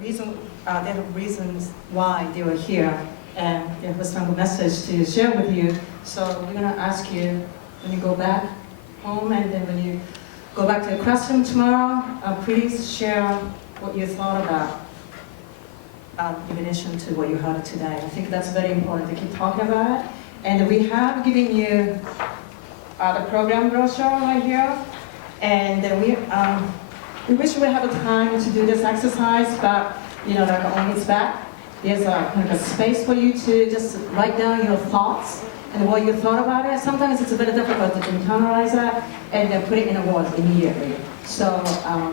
there are reasons why they were here, and they have a strong message to share with you. So we're going to ask you, when you go back home and then when you go back to the classroom tomorrow, please share what you thought about in addition to what you heard today. I think that's very important to keep talking about it. And we have given you the program brochure right here. And we wish we have a time to do this exercise, but like on its back, there's kind of a space for you to just write down your thoughts and what you thought about it. Sometimes it's very difficult to internalize that and then put it in words immediately. So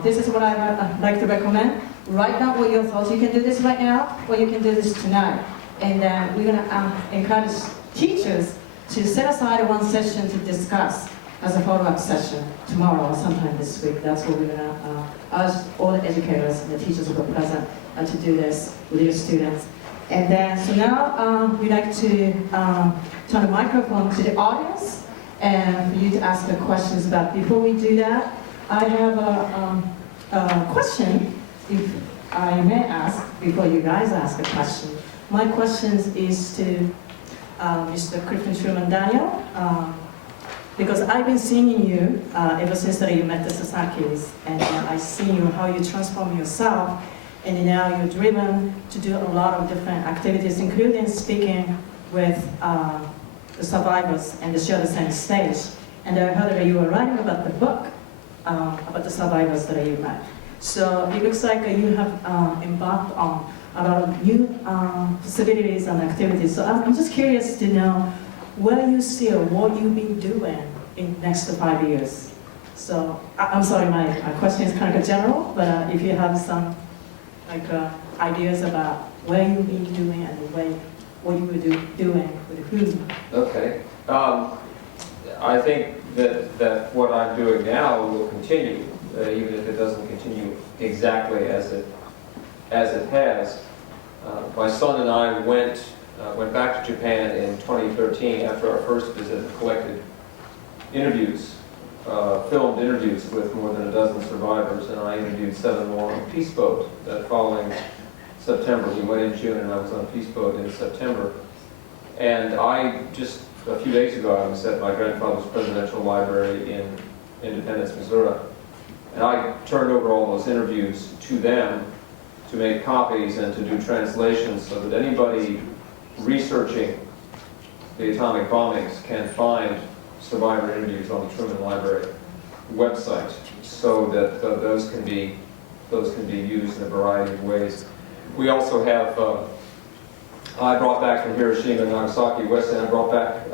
this is what I'd like to recommend. Write down what your thoughts. You can do this right now, or you can do this tonight. And we're going to encourage teachers to set aside one session to discuss as a follow-up session tomorrow or sometime this week. That's what we're going to ask all the educators and the teachers who are present to do this with your students. And then, so now we'd like to turn the microphone to the audience and for you to ask the questions. But before we do that, I have a question, if I may ask, before you guys ask a question. My question is to Mr. Clifton Truman Daniel, because I've been seeing you ever since that you met the Sasakis, and I've seen you, how you transform yourself, and now you're driven to do a lot of different activities, including speaking with the survivors and the share the same stage. And I heard that you were writing about the book about the survivors that you met. So it looks like you have embarked on a lot of new possibilities and activities. So I'm just curious to know where you see or what you've been doing in the next 5 years. So I'm sorry, my question is kind of general, but if you have some ideas about where you've been doing and what you will do doing with whom. Okay. I think that what I'm doing now will continue, even if it doesn't continue exactly as it has. My son and I went back to Japan in 2013 after our first visit and collected interviews, filmed interviews with more than a dozen survivors, and I interviewed 7 more on a Peace Boat that following September. We went in June and I was on a Peace Boat in September. And I just a few days ago I was at my grandfather's presidential library in Independence, Missouri, and I turned over all those interviews to them to make copies and to do translations so that anybody researching the atomic bombings can find survivor interviews on the Truman Library website, so that those can be used in a variety of ways. We also have, I brought back from Hiroshima and Nagasaki, I brought back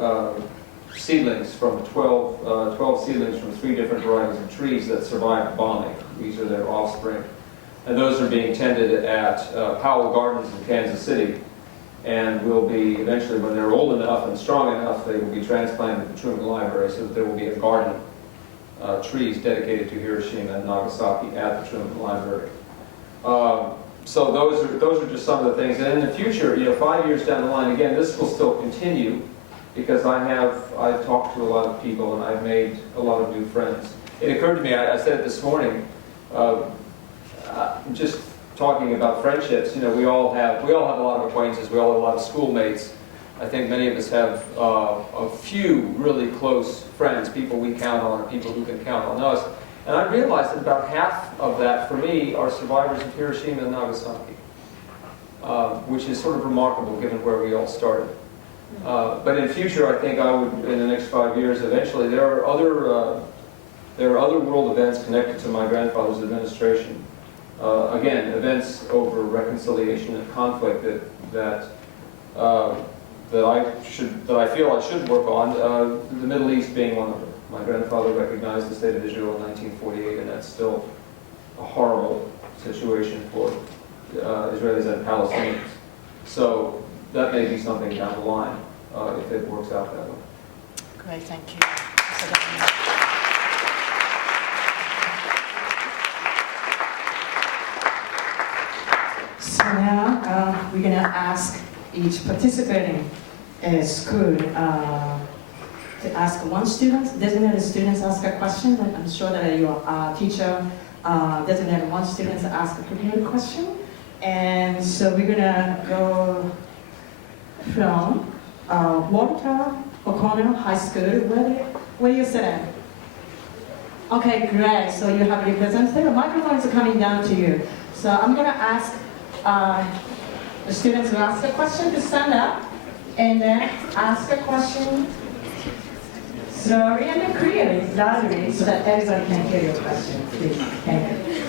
seedlings from 12 seedlings from 3 different varieties of trees that survived bombing. These are their offspring. And those are being tended at Powell Gardens in Kansas City, and will be, eventually when they're old enough and strong enough, they will be transplanted to the Truman Library so that there will be a garden, trees dedicated to Hiroshima and Nagasaki at the Truman Library. So those are just some of the things. And in the future, 5 years down the line, again, this will still continue because I've talked to a lot of people and I've made a lot of new friends. It occurred to me, I said it this morning, just talking about friendships, we all have a lot of acquaintances, we all have a lot of schoolmates. I think many of us have a few really close friends, people we count on, or people who can count on us. And I realized that about half of that, for me, are survivors of Hiroshima and Nagasaki, which is sort of remarkable given where we all started. But in future, I think I would, in the next 5 years, eventually, there are other world events connected to my grandfather's administration. Again, events over reconciliation and conflict that I feel I should work on. The Middle East being one of them. My grandfather recognized the state of Israel in 1948, and that's still a horrible situation for Israelis and Palestinians. So that may be something down the line if it works out that way. Great, thank you. So now we're going to ask each participating school to ask one student, designated students ask a question. I'm sure that your teacher designated one student to ask a prepared question. And so we're gonna go from Walter O'Connell High School. Where do you sit? Okay, great. So you have a representative. The microphone is coming down to you. So I'm gonna ask the students who ask a question to stand up and then ask a question slowly and clearly, loudly, so that everybody can hear your question. Please. Thank you.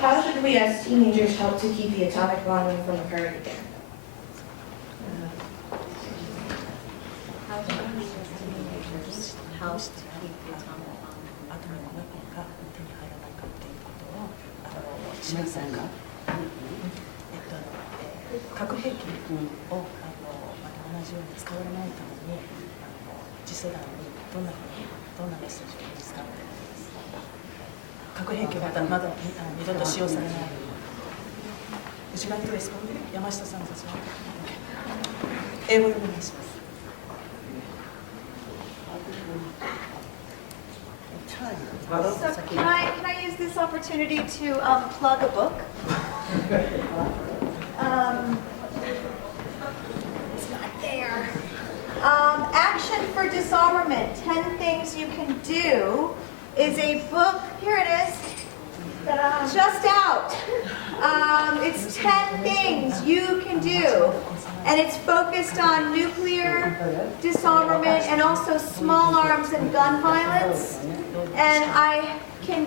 How should we as teenagers help to keep the atomic bomb from occurring again? How do we as teenagers help to keep the atomic bomb? アトムのウェポンが手に入らないかっていうことをしませんか？核兵器をまた同じように使われないために次世代にどんなメッセージを使っていますか？核兵器をまだ二度と使用されない。Would you like to respond? 山下さんですよ。英語でお願いします。So can I use this opportunity to plug a book? It's not there. Action for Disarmament, 10 Things You Can Do is a book, here it is, just out. It's 10 things you can do. And it's focused on nuclear disarmament and also small arms and gun violence. And I can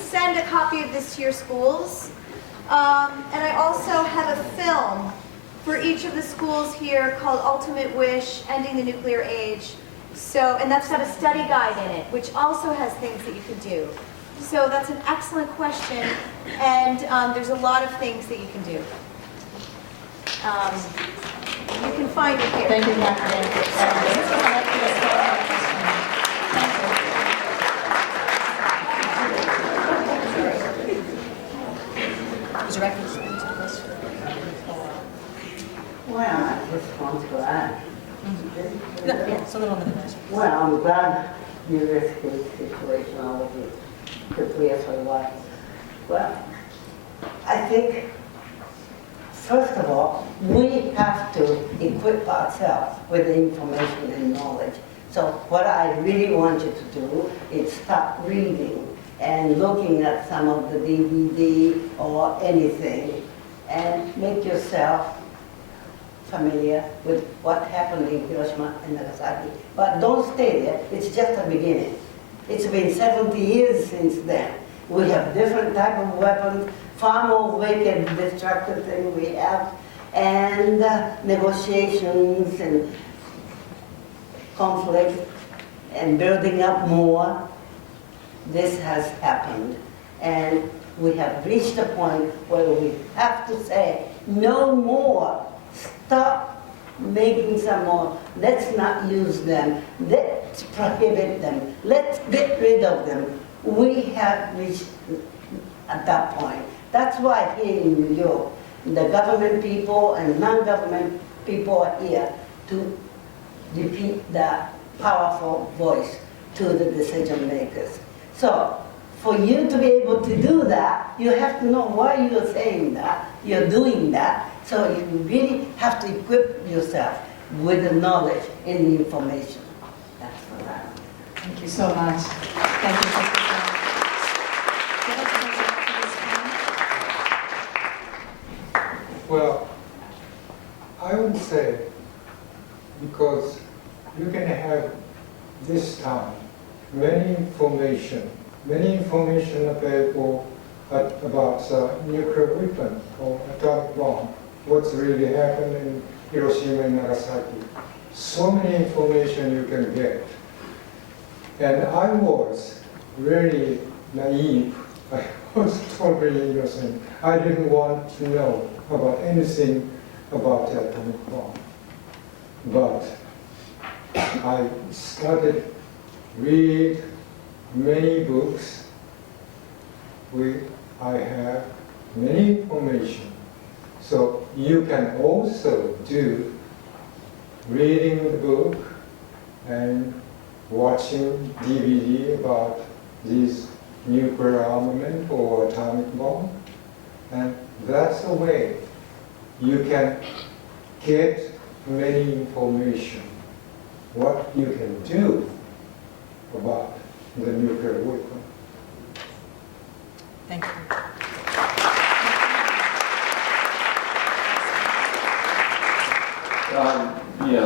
send a copy of this to your schools. And I also have a film for each of the schools here called Ultimate Wish, Ending the Nuclear Age. So, and that's got a study guide in it, which also has things that you can do. So that's an excellent question, and there's a lot of things that you can do. You can find it here. Thank you, Dr. Would you like to respond to the question? Well, I respond to that. Well, I'm glad university situation wasn't clear for a while. Well, I think, first of all, we have to equip ourselves with the information and knowledge. So what I really want you to do is start reading and looking at some of the DVD or anything and make yourself familiar with what happened in Hiroshima and Nagasaki. But don't stay there, it's just the beginning. It's been 70 years since then. We have different type of weapons, far more wicked, destructive things we have, and negotiations and conflict and building up more. This has happened, and we have reached a point where we have to say, no more. Stop making some more. Let's not use them. Let's prohibit them. Let's get rid of them. We have reached at that point. That's why here in New York, the government people and non-government people are here to repeat that powerful voice to the decision makers. So, for you to be able to do that, you have to know why you're saying that, you're doing that. So you really have to equip yourself with the knowledge and the information. That's what I want. Thank you so much. Thank you for Well, I would say, because you can have this time many information available about nuclear weapon or atomic bomb, what's really happened in Hiroshima and Nagasaki. So many information you can get. And I was really naive. I was totally innocent. I didn't want to know about anything about the atomic bomb. But I started read many books. I have many information. So you can also do reading the book and watching DVD about these nuclear armament or atomic bomb. And that's the way you can get many information, what you can do about the nuclear weapon. Thank you.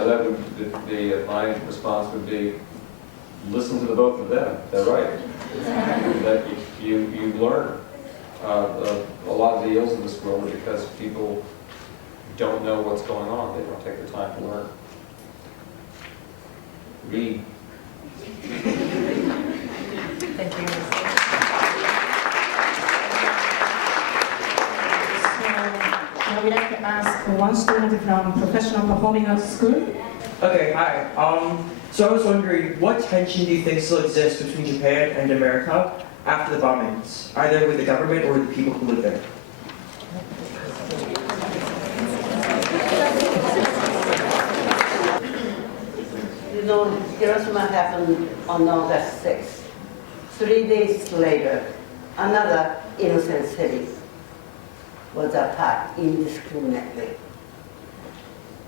That would be, my response would be, listen to the both of them. They're right. That you learn a lot of the ills of this world because people don't know what's going on. They don't take the time to learn. Read. Thank you. So, we'd like to ask one student from Professional Performing Arts School. Okay, hi. So I was wondering, what tension do you think still exists between Japan and America after the bombings, either with the government or with the people who live there? You know, Hiroshima happened on August 6th. 3 days later, another innocent city was attacked indiscriminately.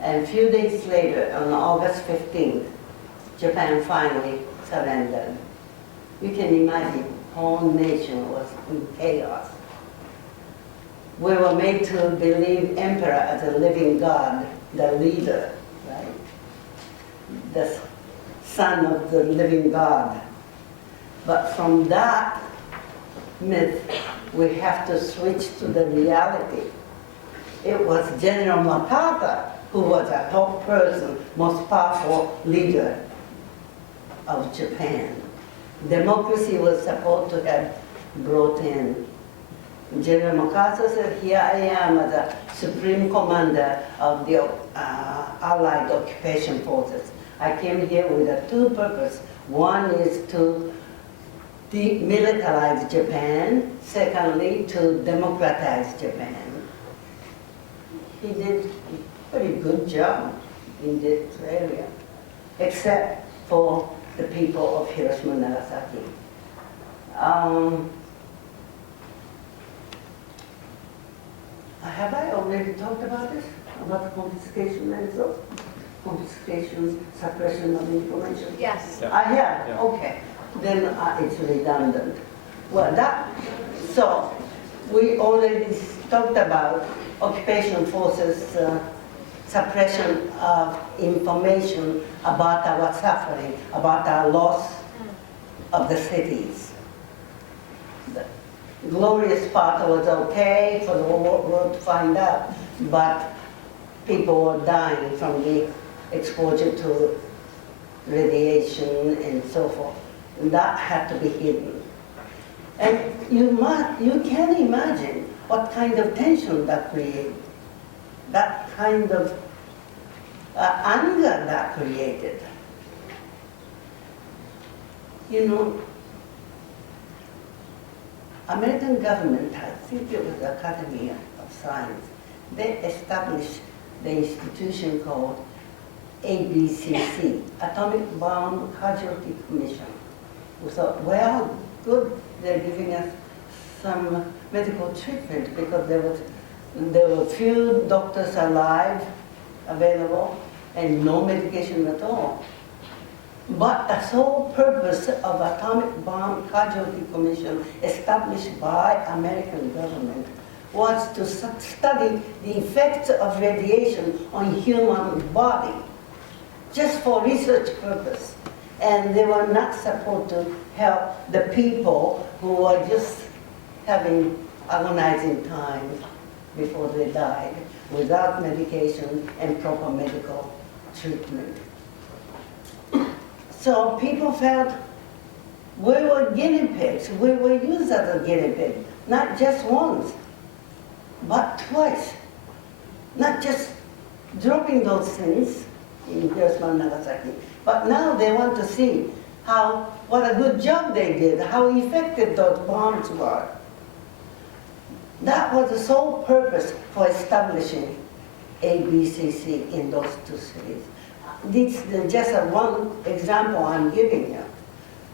And a few days later, on August 15th, Japan finally surrendered. You can imagine, whole nation was in chaos. We were made to believe emperor as a living god, the leader, right? The son of the living god. But from that myth, we have to switch to the reality. It was General MacArthur who was a top person, most powerful leader of Japan. Democracy was supposed to have brought in. General MacArthur said, here I am as a supreme commander of the Allied occupation forces. I came here with a two purposes. One is to demilitarize Japan. Secondly, to democratize Japan. He did a pretty good job in this area, except for the people of Hiroshima and Nagasaki. Have I already talked about this? About confiscation and so? Confiscation, suppression of information? Yes. Yeah. I have, Yeah. okay. Then it's redundant. Well, so we already talked about occupation forces suppression of information about our suffering, about our loss of the cities. The glorious part was okay for the world to find out, but people were dying from the exposure to radiation and so forth. And that had to be hidden. And you can imagine what kind of tension that created, that kind of anger that created. You know, American government, I think it was the Academy of Science, they established the institution called ABCC, Atomic Bomb Casualty Commission. We thought, well, good, they're giving us some medical treatment because there were few doctors alive, available, and no medication at all. But the sole purpose of Atomic Bomb Casualty Commission established by American government was to study the effects of radiation on human body, just for research purpose. And they were not supposed to help the people who were just having agonizing time before they died without medication and proper medical treatment. So people felt we were guinea pigs. We were used as a guinea pig, not just once, but twice. Not just dropping those things in Hiroshima and Nagasaki, but now they want to see what a good job they did, how effective those bombs were. That was the sole purpose for establishing ABCC in those two cities. This is just one example I'm giving you.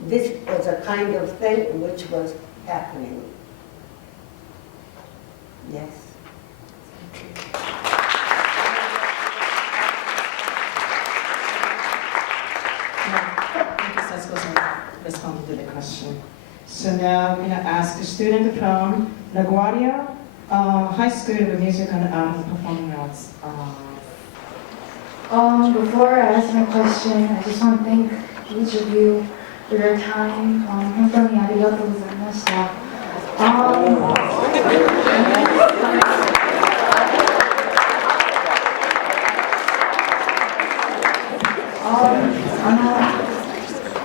This was a kind of thing which was happening. Yes. Thank you, Sasco, responding to the question. So now I'm going to ask a student from LaGuardia High School of Music and Performing Arts. Before I ask my question, I just want to thank each of you for your time. 本当にありがとうございました。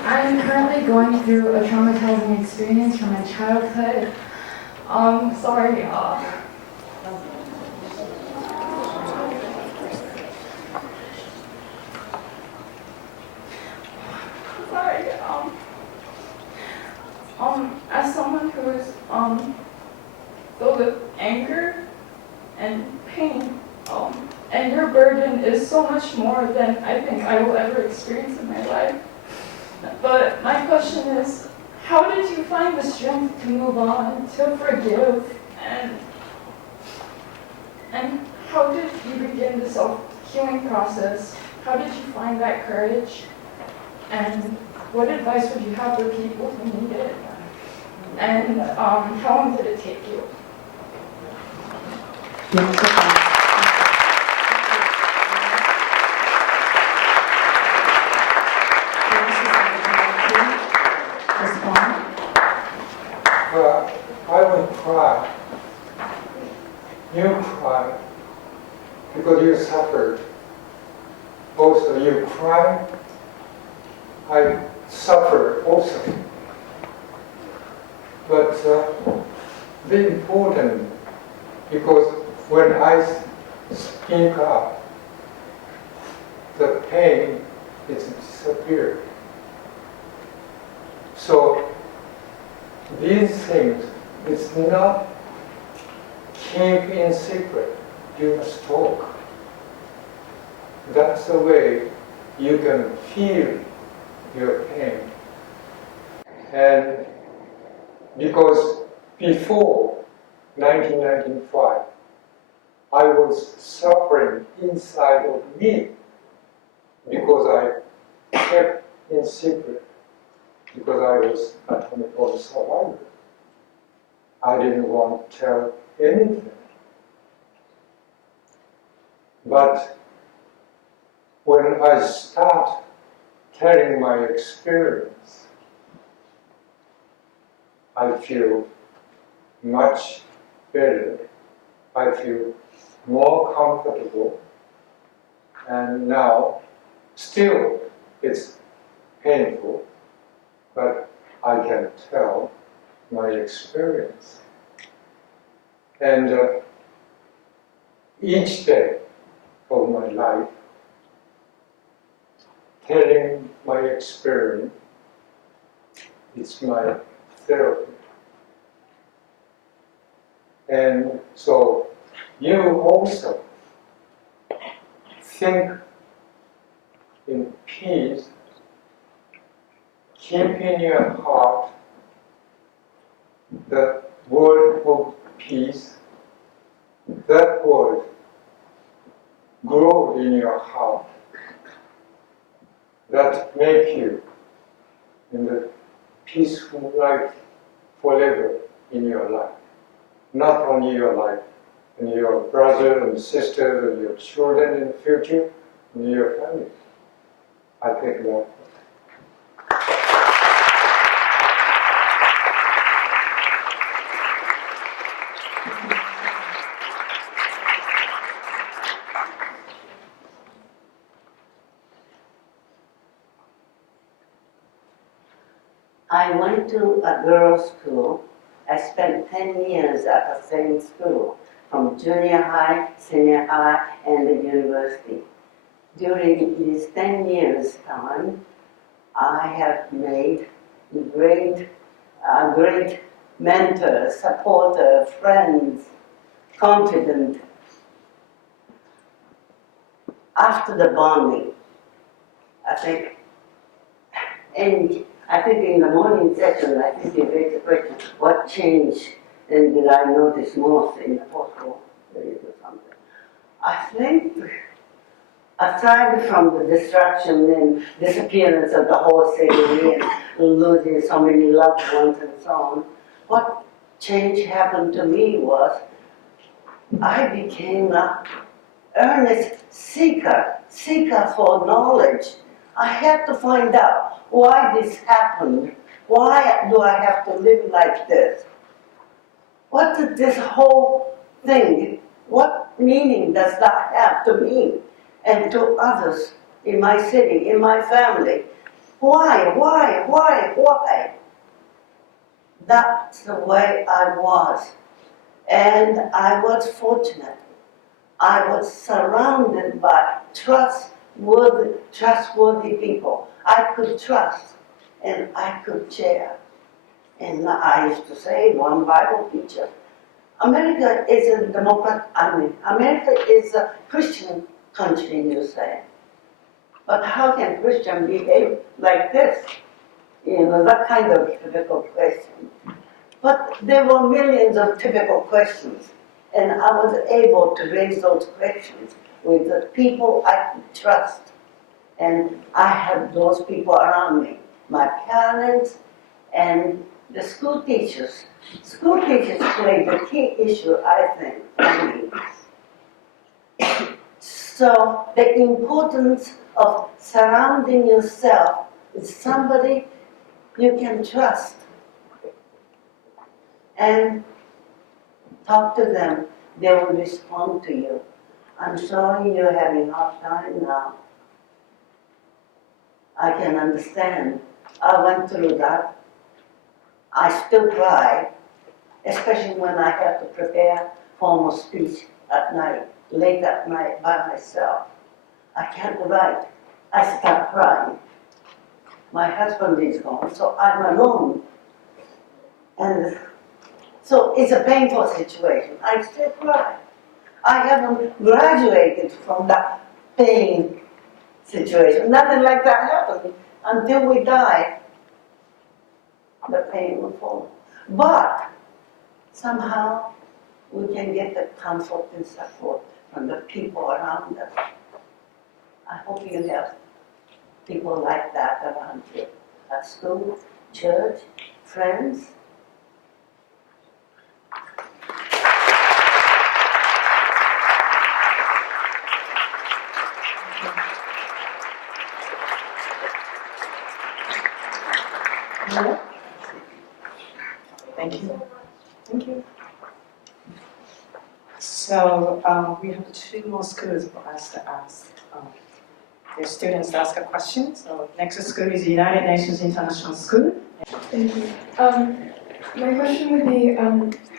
I'm currently going through a traumatizing experience from my childhood. Sorry. Sorry. As someone who's filled with anger and pain, and your burden is so much more than I think I will ever experience in my life. But my question is, how did you find the strength to move on, to forgive, and how did you begin the self-healing process? How did you find that courage? And what advice would you have for people who need it? And how long did it take you? I will cry. You cry because you suffered. Also, you cry. I suffer also. But very important, because when I speak up, the pain is disappeared. So these things, it's not keep in secret. You must talk. That's the way you can feel your pain. And because before 1995, I was suffering inside of me because I kept in secret, because I was atomic bomb survivor. I didn't want to tell anything. But when I start telling my experience, I feel much better. I feel more comfortable. And now, still, it's painful, but I can tell my experience. And each day of my life, telling my experience, it's my therapy. And so you also think in peace, keep in your heart the word of peace. That word grow in your heart. That make you in the peaceful life forever in your life. Not only your life, and your brother and sister and your children in the future, and your family. I think that. I went to a girls' school. I spent 10 years at the same school, from junior high, senior high, and the university. During these 10 years' time, I have made great mentors, supporters, friends, confident. After the bombing, I think in the morning session, I think you raised the question, what changed and did I notice most in the post-war period or something? I think, aside from the destruction and disappearance of the whole city and losing so many loved ones and so on, what change happened to me was I became an earnest seeker for knowledge. I had to find out why this happened. Why do I have to live like this? What did this whole thing, what meaning does that have to me and to others in my city, in my family? Why? That's the way I was. And I was fortunate. I was surrounded by trustworthy people. I could trust and I could share. And I used to say, one Bible teacher, America is a America is a Christian country, you say. But how can Christians behave like this? That kind of typical question. But there were millions of typical questions, and I was able to raise those questions with the people I could trust. And I had those people around me, my parents and the school teachers. School teachers played the key issue, I think, for me. So the importance of surrounding yourself with somebody you can trust and talk to them, they will respond to you. I'm sorry you're having a hard time now. I can understand. I went through that. I still cry, especially when I have to prepare formal speech at night, late at night by myself. I can't write. I start crying. My husband is gone, so I'm alone. And so it's a painful situation. I still cry. I haven't graduated from that pain situation. Nothing like that happened until we die. The pain will follow. But somehow we can get the comfort and support from the people around us. I hope you have people like that around you. At school, church, friends. Thank you. Thank you. So we have 2 more schools for us to ask. Their students to ask a question. So next school is United Nations International School. Thank you. My question would be,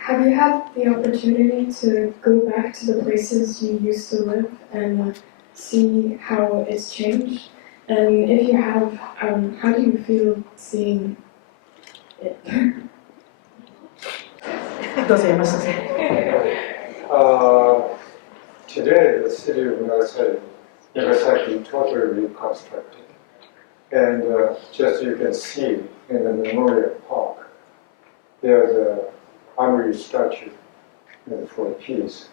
have you had the opportunity to go back to the places you used to live and see how it's changed? And if you have, how do you feel seeing it? Today, the city of Nagasaki totally reconstructed. And just you can see in the Memorial Park, there's an armory statue for peace.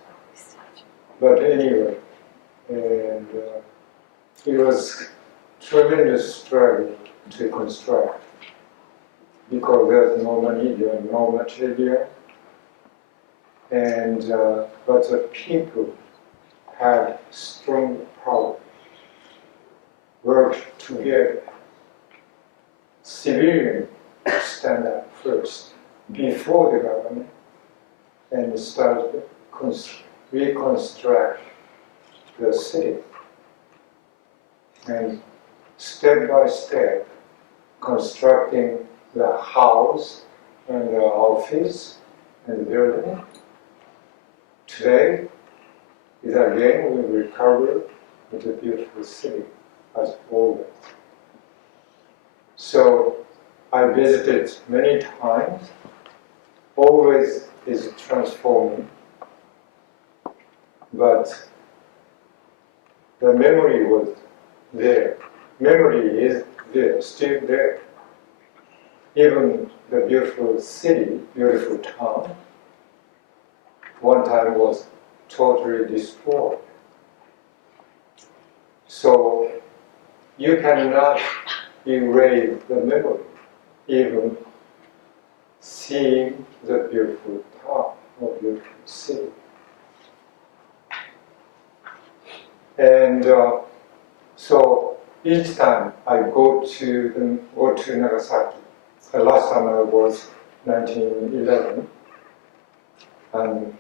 But anyway, and it was tremendous struggle to construct because there's no money, there's no material. And but the people had strong power, worked together. Civilians stand up first before the government and start reconstruct the city. And step by step, constructing the house and the office and the building. Today is again we recover with a beautiful city as always. So I visited many times, always is transforming, but the memory was there. Memory is there, still there. Even the beautiful city, beautiful town, one time was totally destroyed. So you cannot erase the memory, even seeing the beautiful town or beautiful city. And so each time I go to Nagasaki, the last time I was 1911, and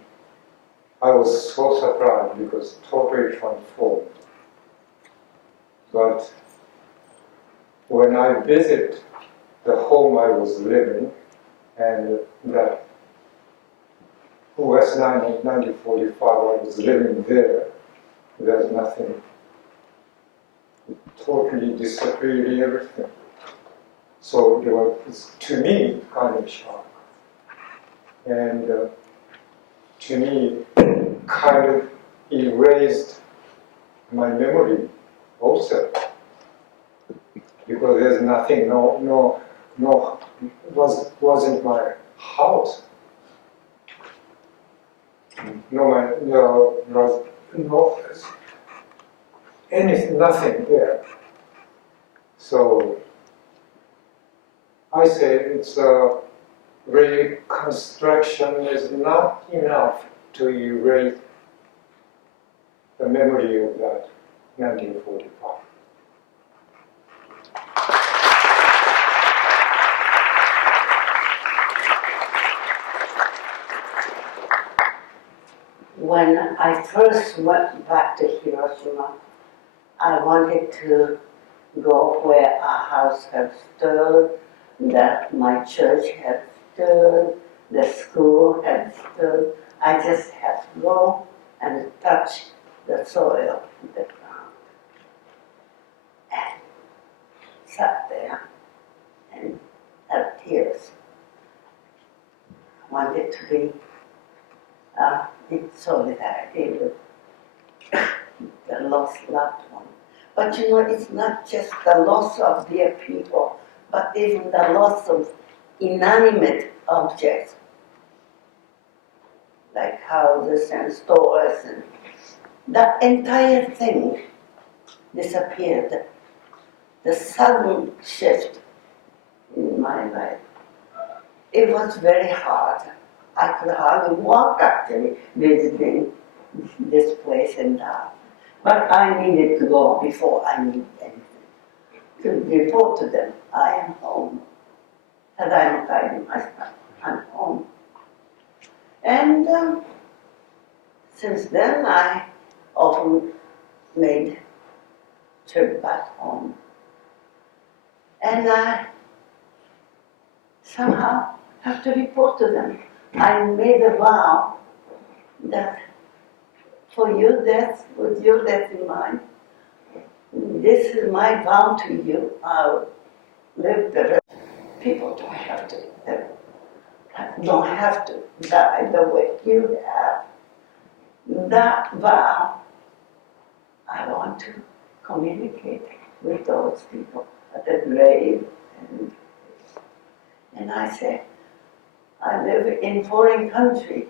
I was so surprised because totally transformed. But when I visit the home I was living, and that was 1945, I was living there, there's nothing. It totally disappeared, everything. So it was, to me, kind of shock. And to me, kind of erased my memory also. Because there's nothing, wasn't my house. Anything, nothing there. So I say it's reconstruction is not enough to erase the memory of that 1945. When I first went back to Hiroshima, I wanted to go where our house had stood, that my church had stood, the school had stood. I just had to go and touch the soil, the ground, and sat there and had tears. I wanted to be in solidarity with the lost loved one. But you know, it's not just the loss of their people, but even the loss of inanimate objects, like houses and stores, and the entire thing disappeared. The sudden shift in my life, it was very hard. I could hardly walk actually visiting this place and that. But I needed to go before I knew anything. To report to them, I am home. I'm home. And since then I often made trip back home. And I somehow have to report to them. I made a vow that for your death, with your death in mind, this is my vow to you. I'll live the rest. People don't have to die the way you have. That vow, I want to communicate with those people at the grave. And I say, I live in foreign country,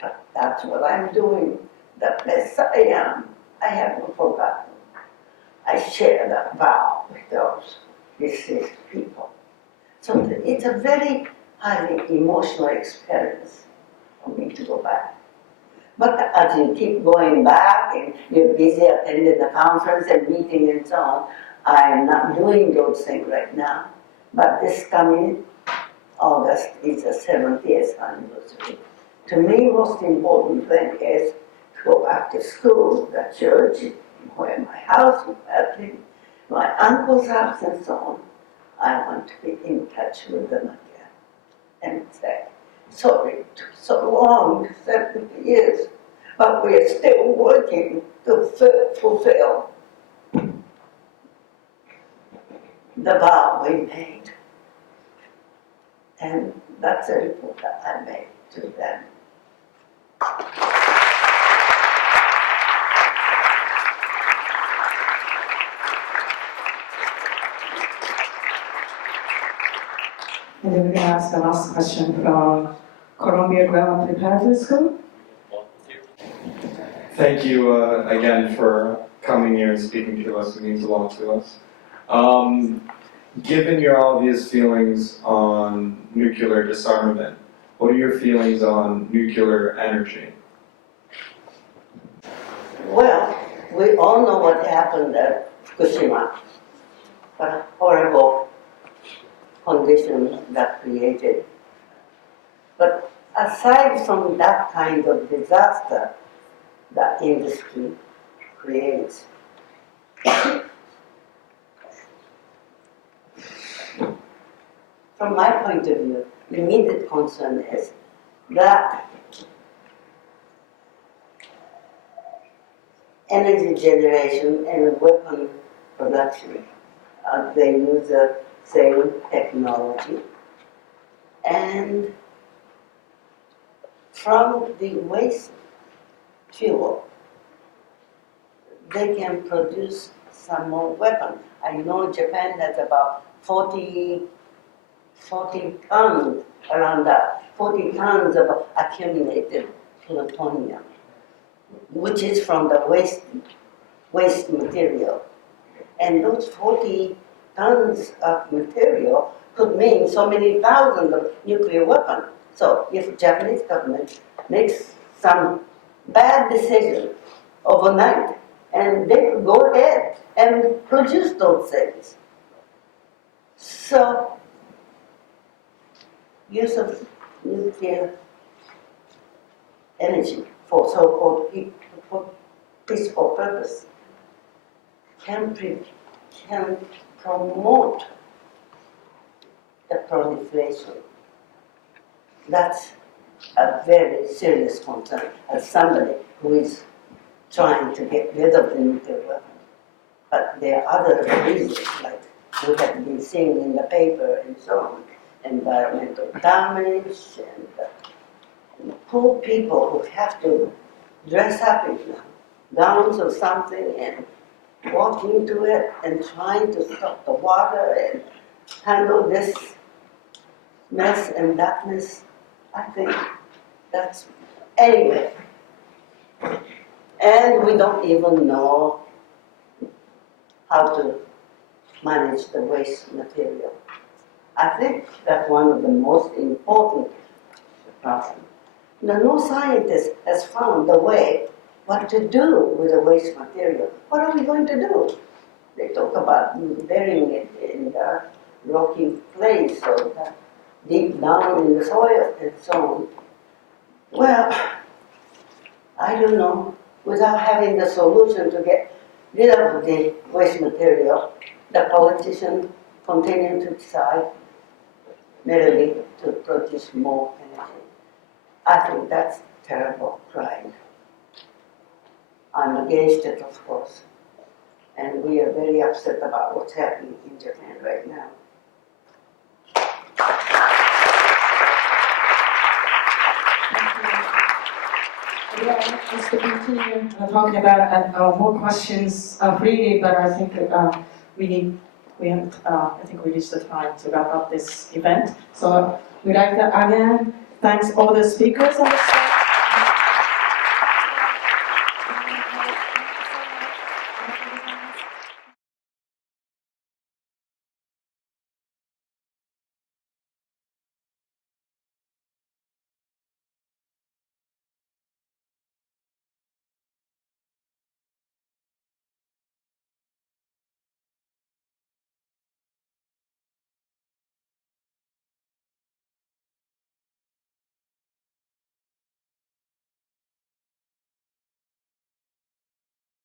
but that's what I'm doing. The place I am, I haven't forgotten. I share that vow with those deceased people. So it's a very highly emotional experience for me to go back. But as you keep going back and you're busy attending the conference and meeting and so on, I'm not doing those things right now. But this coming August is the 70th anniversary. To me, most important thing is to go back to school, the church, where my house was at, my uncle's house and so on. I want to be in touch with them again and say, sorry, it took so long, 70 years, but we're still working to fulfill the vow we made. And that's a report that I made to them. And then we're going to ask the last question from Columbia Grammar Preparatory School. Thank you again for coming here and speaking to us. It means a lot to us. Given your obvious feelings on nuclear disarmament, what are your feelings on nuclear energy? Well, we all know what happened at Fukushima. What a horrible condition that created. But aside from that kind of disaster that industry creates, from my point of view, the immediate concern is that energy generation and weapon production, they use the same technology. And from the waste fuel, they can produce some more weapons. I know Japan has about 40 tons, around that, 40 tons of accumulated plutonium, which is from the waste material. And those 40 tons of material could mean so many thousands of nuclear weapons. So if the Japanese government makes some bad decision overnight, and they could go ahead and produce those things. So use of nuclear energy for so-called peaceful purpose can promote the proliferation. That's a very serious concern as somebody who is trying to get rid of the nuclear weapon. But there are other reasons, like we have been seeing in the paper and so on, environmental damage and poor people who have to dress up in gowns or something and walk into it and trying to stop the water and handle this mess and that mess. I think that's, anyway. And we don't even know how to manage the waste material. I think that's one of the most important problems. No scientist has found a way what to do with the waste material. What are we going to do? They talk about burying it in the rocky place or deep down in the soil and so on. Well, I don't know. Without having the solution to get rid of the waste material, the politicians continue to decide merely to produce more energy. I think that's terrible crime. I'm against it, of course. And we are very upset about what's happening in Japan right now. Yeah, just to continue talking about more questions freely, but I think I think we reached the time to wrap up this event. So we'd like to again thank all the speakers on the stage.